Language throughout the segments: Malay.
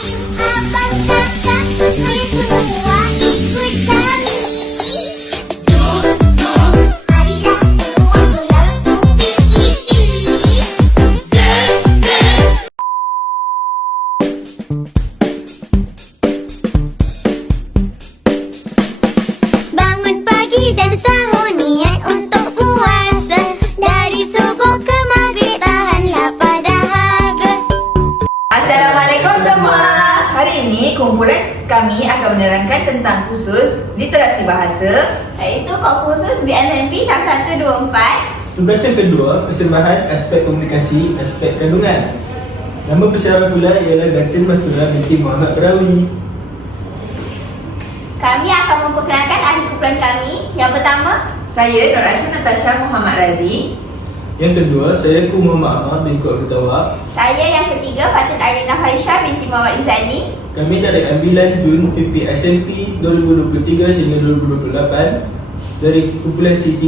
abang kakak, ayo semua ikut kami. Marilah semua pulang upik ipik. Bangun pagi dan sahur niat untuk puasa. Dari subuh ke maghrib tahanlah pada haga. Assalamualaikum semua. Hari ini kumpulan kami akan menerangkan tentang kursus literasi bahasa, iaitu kursus BMMP 1124. Tugas yang kedua, persembahan aspek komunikasi, aspek kandungan. Nama pensyarah pula ialah Datin Mastura binti Muhammad Berawi. Kami akan memperkenalkan ahli kumpulan kami. Yang pertama, saya Nur Aisyah Natasha Muhammad Razi. Yang kedua, saya Ku Muhammad Ahmad bin Kuat Ketawa. saya. Yang ketiga, Fatin Arina Farisha binti Muhammad Izani. Kami dari ambilan Jun PPSMP 2023 sehingga 2028 dari kumpulan C3.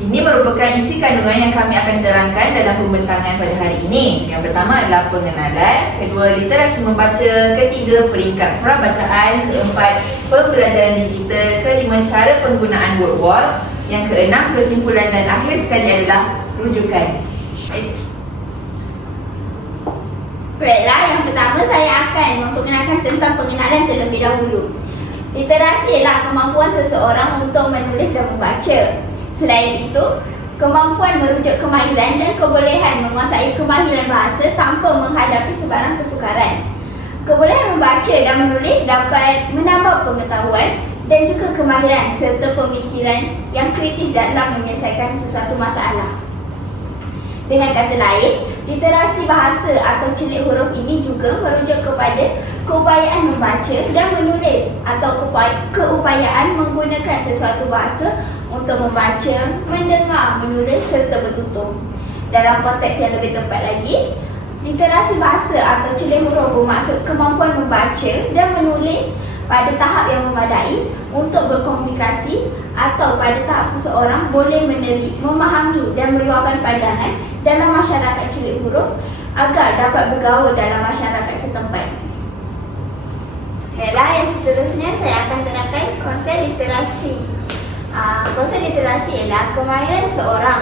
Ini merupakan isi kandungan yang kami akan terangkan dalam pembentangan pada hari ini. Yang pertama adalah pengenalan, kedua literasi membaca, ketiga peringkat prabacaan, keempat pembelajaran digital, kelima cara penggunaan word wall, yang keenam kesimpulan dan akhir sekali adalah rujukan. Baiklah, yang pertama saya akan memperkenalkan tentang pengenalan terlebih dahulu. Literasi ialah kemampuan seseorang untuk menulis dan membaca. Selain itu, kemampuan merujuk kemahiran dan kebolehan menguasai kemahiran bahasa tanpa menghadapi sebarang kesukaran. Kebolehan membaca dan menulis dapat menambah pengetahuan dan juga kemahiran serta pemikiran yang kritis dalam menyelesaikan sesuatu masalah. Dengan kata lain, literasi bahasa atau celik huruf ini juga merujuk kepada keupayaan membaca dan menulis atau keupayaan menggunakan sesuatu bahasa untuk membaca, mendengar, menulis serta bertutur. Dalam konteks yang lebih tepat lagi, literasi bahasa atau celik huruf bermaksud kemampuan membaca dan menulis pada tahap yang memadai untuk berkomunikasi atau pada tahap seseorang boleh memahami dan meluahkan pandangan dalam masyarakat celik huruf agar dapat bergaul dalam masyarakat setempat. Baiklah, yang seterusnya saya akan terangkan konsep literasi. Konsep literasi ialah kemahiran seorang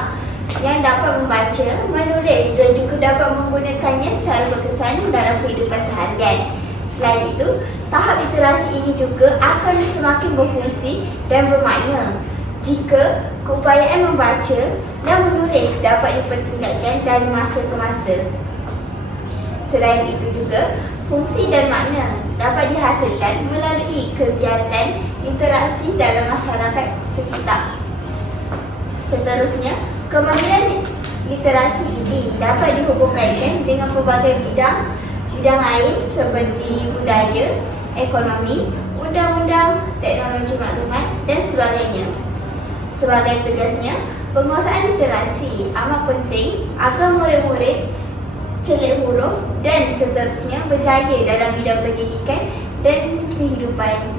yang dapat membaca, menulis dan juga dapat menggunakannya secara berkesan dalam kehidupan seharian. Selain itu, tahap literasi ini juga akan semakin berfungsi dan bermakna jika keupayaan membaca dan menulis dapat dipertingkatkan dari masa ke masa. Selain itu juga, fungsi dan makna dapat dihasilkan melalui kegiatan interaksi dalam masyarakat sekitar. Seterusnya, kemahiran literasi ini dapat dihubungkan dengan pelbagai bidang lain seperti budaya, ekonomi, undang-undang, teknologi maklumat dan sebagainya. Sebagai tegasnya, penguasaan literasi amat penting agar murid-murid celik huruf dan seterusnya berjaya dalam bidang pendidikan dan kehidupan.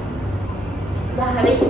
Dah habis.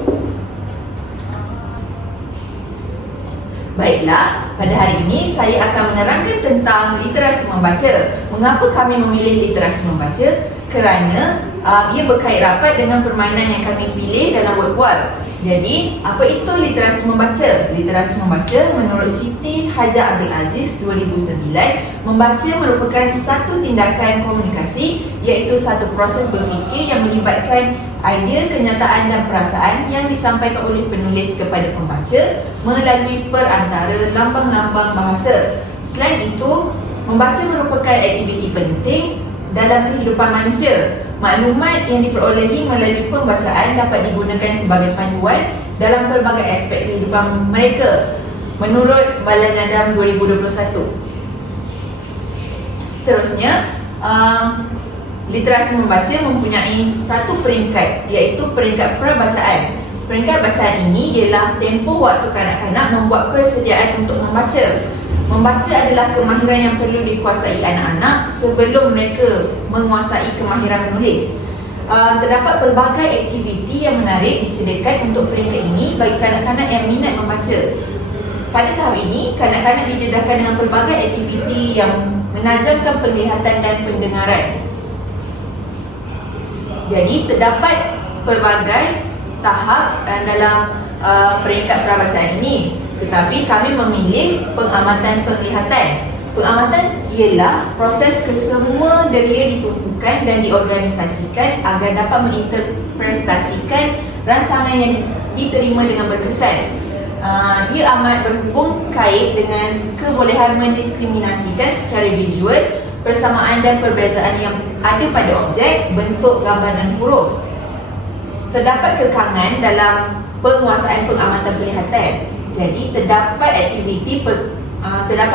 Baiklah, pada hari ini saya akan menerangkan tentang literasi membaca. Mengapa kami memilih literasi membaca? Kerana ia berkait rapat dengan permainan yang kami pilih dalam word wall. Jadi, apa itu literasi membaca? Literasi membaca menurut Siti Hajar Abdul Aziz 2009, membaca merupakan satu tindakan komunikasi iaitu satu proses berfikir yang melibatkan idea, kenyataan dan perasaan yang disampaikan oleh penulis kepada pembaca melalui perantara lambang-lambang bahasa. Selain itu, membaca merupakan aktiviti penting dalam kehidupan manusia. Maklumat yang diperolehi melalui pembacaan dapat digunakan sebagai panduan dalam pelbagai aspek kehidupan mereka menurut Badan Nadam 2021. Seterusnya, literasi membaca mempunyai satu peringkat iaitu peringkat prabacaan. Peringkat bacaan ini ialah tempoh waktu kanak-kanak membuat persediaan untuk membaca. Membaca adalah kemahiran yang perlu dikuasai anak-anak sebelum mereka menguasai kemahiran menulis. Terdapat pelbagai aktiviti yang menarik disediakan untuk peringkat ini bagi kanak-kanak yang minat membaca. Pada tahap ini, kanak-kanak didedahkan dengan pelbagai aktiviti yang menajamkan penglihatan dan pendengaran. Jadi terdapat pelbagai tahap dalam peringkat perabacaan ini, tetapi kami memilih pengamatan penglihatan. Pengamatan ialah proses kesemua deria ditumpukan dan diorganisasikan agar dapat menginterpretasikan rangsangan yang diterima dengan berkesan. Ia amat berhubung kait dengan kebolehan mendiskriminasikan secara visual persamaan dan perbezaan yang ada pada objek, bentuk, gambar dan huruf. Terdapat kekangan dalam penguasaan pengamatan penglihatan. Jadi terdapat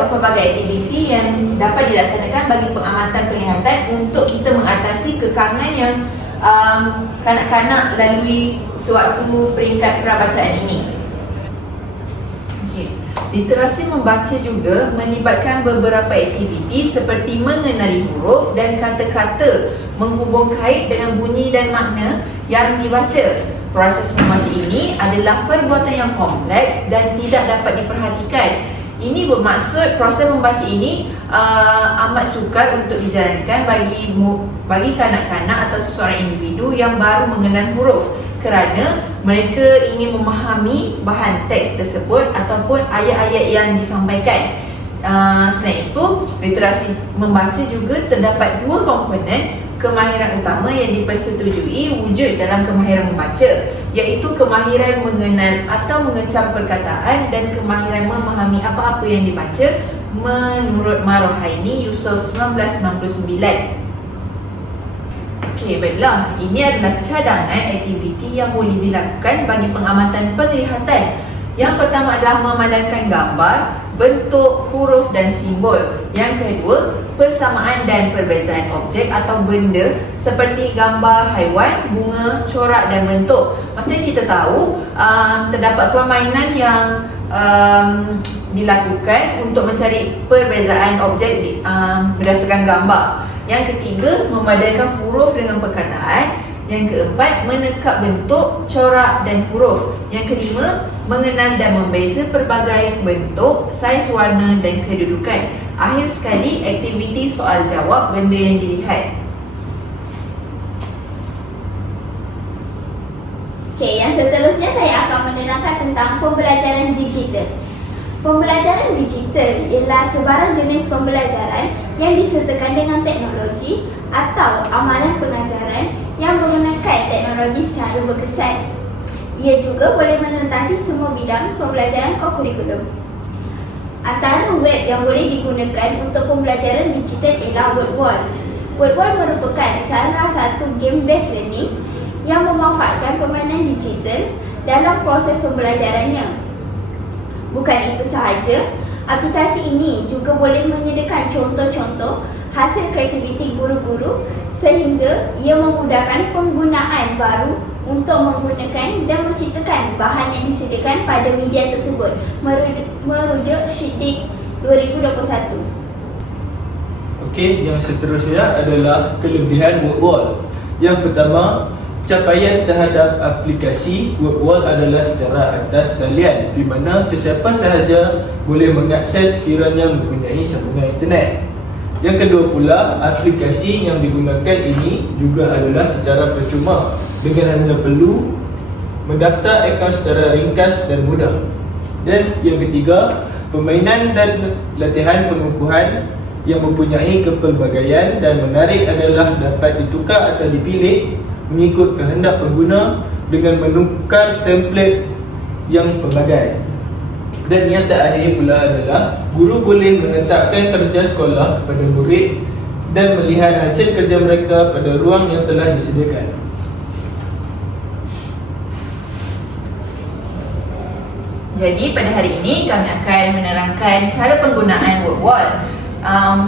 pelbagai aktiviti yang dapat dilaksanakan bagi pengamatan penglihatan untuk kita mengatasi kekangan yang kanak-kanak lalui sewaktu peringkat perabacaan ini. Literasi membaca juga melibatkan beberapa aktiviti seperti mengenali huruf dan kata-kata, menghubung kait dengan bunyi dan makna yang dibaca. Proses membaca ini adalah perbuatan yang kompleks dan tidak dapat diperhatikan. Ini bermaksud proses membaca ini amat sukar untuk dijalankan bagi kanak-kanak atau seseorang individu yang baru mengenal huruf, kerana mereka ingin memahami bahan teks tersebut ataupun ayat-ayat yang disampaikan. Selain itu, literasi membaca juga terdapat dua komponen kemahiran utama yang dipersetujui wujud dalam kemahiran membaca, iaitu kemahiran mengenal atau mengecam perkataan dan kemahiran memahami apa-apa yang dibaca menurut Marohaini Yusof 1999. Okey, baiklah. Ini adalah cadangan aktiviti yang boleh dilakukan bagi pengamatan penglihatan. Yang pertama adalah memadankan gambar, bentuk, huruf dan simbol. Yang kedua, persamaan dan perbezaan objek atau benda seperti gambar haiwan, bunga, corak dan bentuk. Macam kita tahu, terdapat permainan yang dilakukan untuk mencari perbezaan objek berdasarkan gambar. Yang ketiga, memadankan huruf dengan perkataan. Yang keempat, menekap bentuk, corak dan huruf. Yang kelima, mengenal dan membeza pelbagai bentuk, saiz warna dan kedudukan. Akhir sekali, aktiviti soal jawab benda yang dilihat. Okey, yang seterusnya saya akan menerangkan tentang pembelajaran digital. Pembelajaran digital ialah sebarang jenis pembelajaran yang disertakan dengan teknologi atau amalan pengajaran yang menggunakan teknologi secara berkesan. Ia juga boleh menentasi semua bidang pembelajaran kokurikulum. Antara web yang boleh digunakan untuk pembelajaran digital ialah WordWall. WordWall merupakan salah satu game-based learning yang memanfaatkan permainan digital dalam proses pembelajarannya. Bukan itu sahaja, aplikasi ini juga boleh menyediakan contoh-contoh hasil kreativiti guru-guru sehingga ia memudahkan penggunaan baru untuk menggunakan dan menciptakan bahan yang disediakan pada media tersebut, merujuk Sheetdic 2021. Okey, yang seterusnya adalah kelebihan WordWall. Yang pertama, capaian terhadap aplikasi WordWall adalah secara atas talian, di mana sesiapa sahaja boleh mengakses sekiranya mempunyai sambungan internet. Yang kedua pula, aplikasi yang digunakan ini juga adalah secara percuma, dengan hanya perlu mendaftar akaun secara ringkas dan mudah. Dan yang ketiga, permainan dan latihan pengukuhan yang mempunyai kepelbagaian dan menarik adalah dapat ditukar atau dipilih mengikut kehendak pengguna dengan menukar template yang pelbagai. Dan yang terakhir pula adalah guru boleh menetapkan kerja sekolah kepada murid dan melihat hasil kerja mereka pada ruang yang telah disediakan. Jadi pada hari ini kami akan menerangkan cara penggunaan WordWall.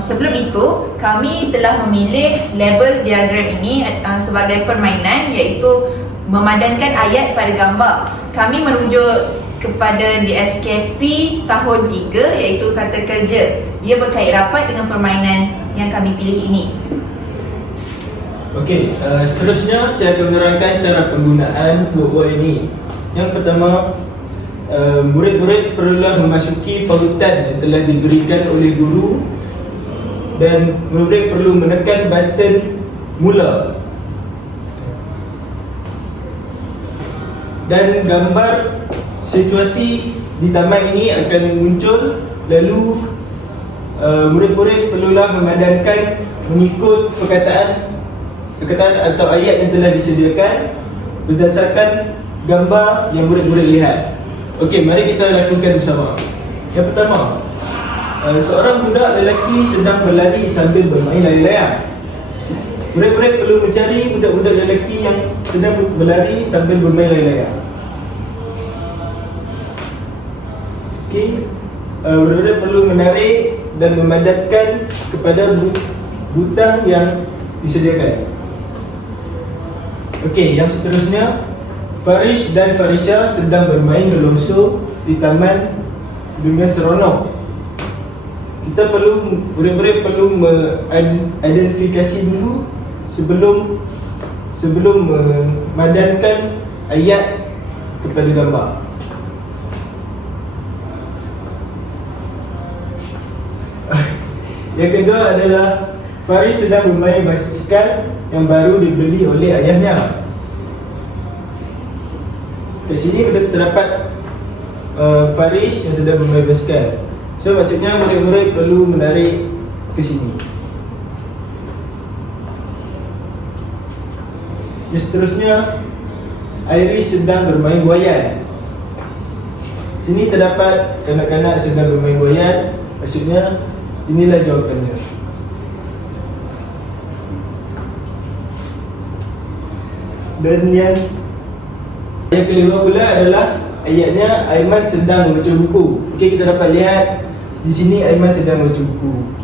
Sebelum itu, kami telah memilih label diagram ini sebagai permainan, iaitu memadankan ayat pada gambar. Kami merujuk kepada DSKP tahun 3, iaitu kata kerja. Ia berkait rapat dengan permainan yang kami pilih ini. Okey, seterusnya saya akan menerangkan cara penggunaan WordWall ini. Yang pertama, murid-murid perlulah memasuki pautan yang telah diberikan oleh guru dan murid perlu menekan button mula. Dan gambar situasi di taman ini akan muncul, lalu murid-murid perlulah memadankan mengikut perkataan atau ayat yang telah disediakan berdasarkan gambar yang murid-murid lihat. Okey, mari kita lakukan bersama. Yang pertama, seorang budak lelaki sedang berlari sambil bermain layang-layang. Murid-murid perlu mencari budak-budak lelaki yang sedang berlari sambil bermain layang-layang. Okey, murid-murid perlu menarik dan memadatkan kepada butang yang disediakan. Okey, yang seterusnya, Farish dan Farisha sedang bermain gelosor di taman dengan seronok. Murid-murid perlu mengidentifikasi dulu sebelum memadankan ayat kepada gambar. Yang kedua adalah Farish sedang bermain basikal yang baru dibeli oleh ayahnya. Kat sini terdapat Farish yang sedang bermain basikal. So maksudnya murid-murid perlu menarik ke sini. Yang seterusnya, Iris sedang bermain buaian. Sini terdapat kanak-kanak sedang bermain buaian. Maksudnya inilah jawapannya. Dan yang kelima pula adalah ayatnya Aiman sedang membaca buku. Okey, kita dapat lihat di sini Aiman sedang membaca buku.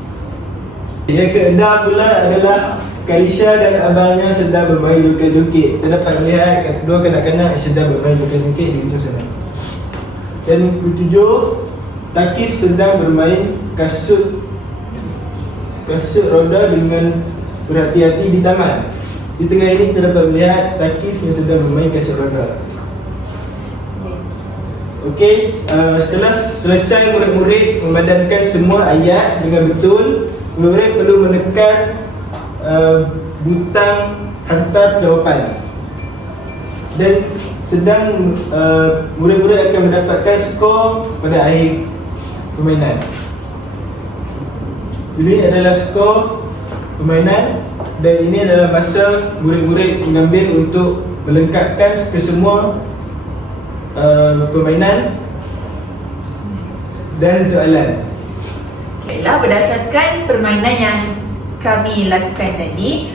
Yang keenam pula adalah Karisha dan abangnya sedang bermain joget-joget. Kita dapat lihat kedua kanak-kanak sedang bermain joget-joget di ujung sana. Dan ketujuh, Takif sedang bermain kasut roda dengan berhati-hati di taman. Di tengah ini kita dapat melihat Takif yang sedang bermain kasut roda. Okey, setelah selesai murid-murid memadankan semua ayat dengan betul, murid perlu menekan butang hantar jawapan. Dan sedang murid-murid akan mendapatkan skor pada akhir permainan. Ini adalah skor permainan dan ini adalah masa murid-murid mengambil untuk melengkapkan kesemua permainan dan soalan. Baiklah, berdasarkan permainan yang kami lakukan tadi,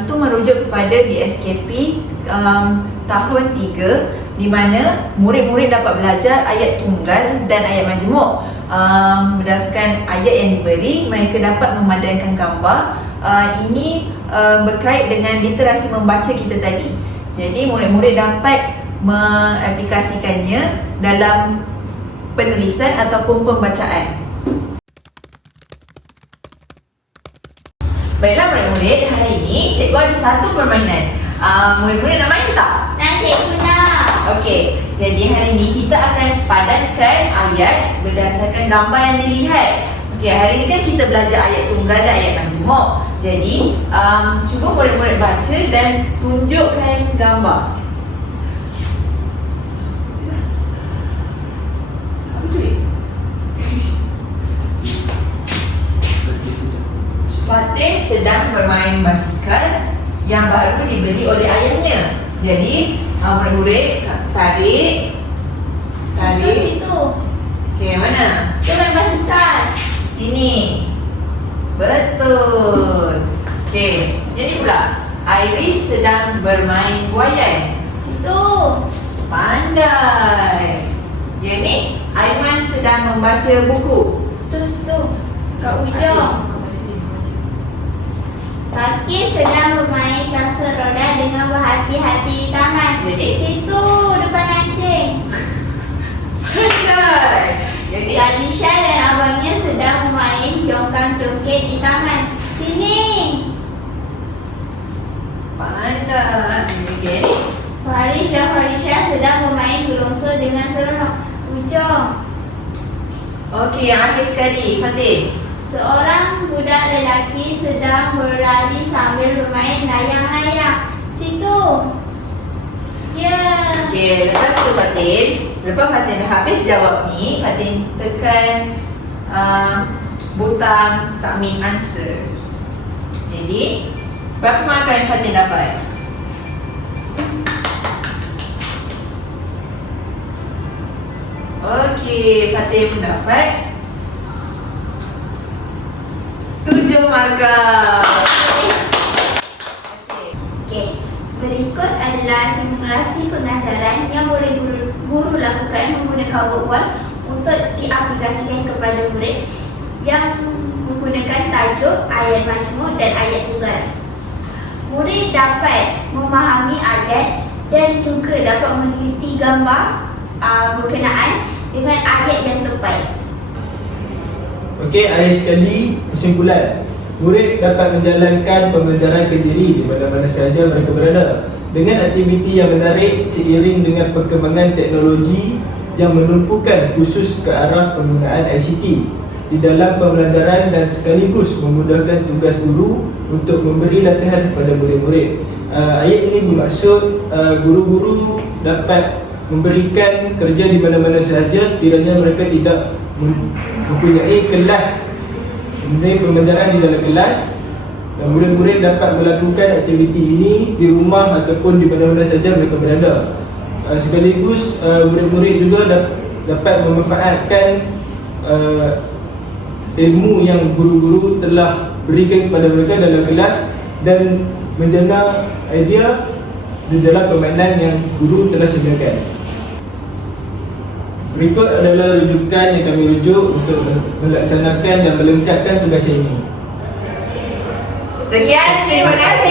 itu merujuk kepada DSKP tahun 3, di mana murid-murid dapat belajar ayat tunggal dan ayat majmuk. Berdasarkan ayat yang diberi, mereka dapat memadankan gambar. Ini berkait dengan literasi membaca kita tadi. Jadi murid-murid dapat mengaplikasikannya dalam penulisan ataupun pembacaan. Baiklah murid-murid, hari ini cikgu ada satu permainan. Murid-murid nak main tak? Nak, cikgu nak. Okey, jadi hari ini kita akan padankan ayat berdasarkan gambar yang dilihat. Okey, hari ini kan kita belajar ayat tunggal dan ayat majmuk. Jadi, cuba murid-murid baca dan tunjukkan gambar. Apa tu? Fatih sedang bermain basikal yang baru dibeli oleh ayahnya. Jadi, murid-murid tarik. Situ. Okey, mana? Dia main basikal. Sini. Betul. Okey, jadi pula Iris sedang bermain buaian. Situ. Pandai. Yang ni Aiman sedang membaca buku. Situ. Kat ujung. Kaki sedang bermain kasut roda dengan berhati-hati di taman. Jadi? Situ, depan anjing. Pandai. Jadi Alisha dan abangnya sedang bermain jongkang joget di taman. Sini. pandai. Okey. Farish dan Farisha sedang bermain gelongso dengan seronok. Ujung. Okey, yang akhir sekali, Fatih. Seorang budak sedang berlari sambil bermain layang-layang. Situ. Ya. Okey, lepas tu Fatin, lepas Fatin dah habis jawab ni, Fatin tekan butang submit answers. Jadi, berapa markah yang Fatin dapat? Okey, Fatin mendapat 7 markah. Okey. Berikut adalah simulasi pengajaran yang boleh guru lakukan menggunakan WordWall untuk diaplikasikan kepada murid yang menggunakan tajuk ayat majmuk dan ayat tunggal. Murid dapat memahami ayat dan juga dapat meneliti gambar berkenaan dengan ayat yang tepat. Okey, akhir sekali kesimpulan. Murid dapat menjalankan pembelajaran kendiri di mana-mana sahaja mereka berada dengan aktiviti yang menarik seiring dengan perkembangan teknologi yang menumpukan khusus ke arah penggunaan ICT di dalam pembelajaran dan sekaligus memudahkan tugas guru untuk memberi latihan kepada murid-murid. Ayat ini bermaksud guru-guru dapat memberikan kerja di mana-mana sahaja sekiranya mereka tidak mempunyai kelas, mempunyai pembelajaran di dalam kelas, dan murid-murid dapat melakukan aktiviti ini di rumah ataupun di mana-mana sahaja mereka berada. Sekaligus murid-murid juga dapat memanfaatkan ilmu yang guru-guru telah berikan kepada mereka dalam kelas dan menjana idea di dalam permainan yang guru telah sediakan. Berikut adalah rujukan yang kami rujuk untuk melaksanakan dan melengkapkan tugas ini. Sekian, terima kasih.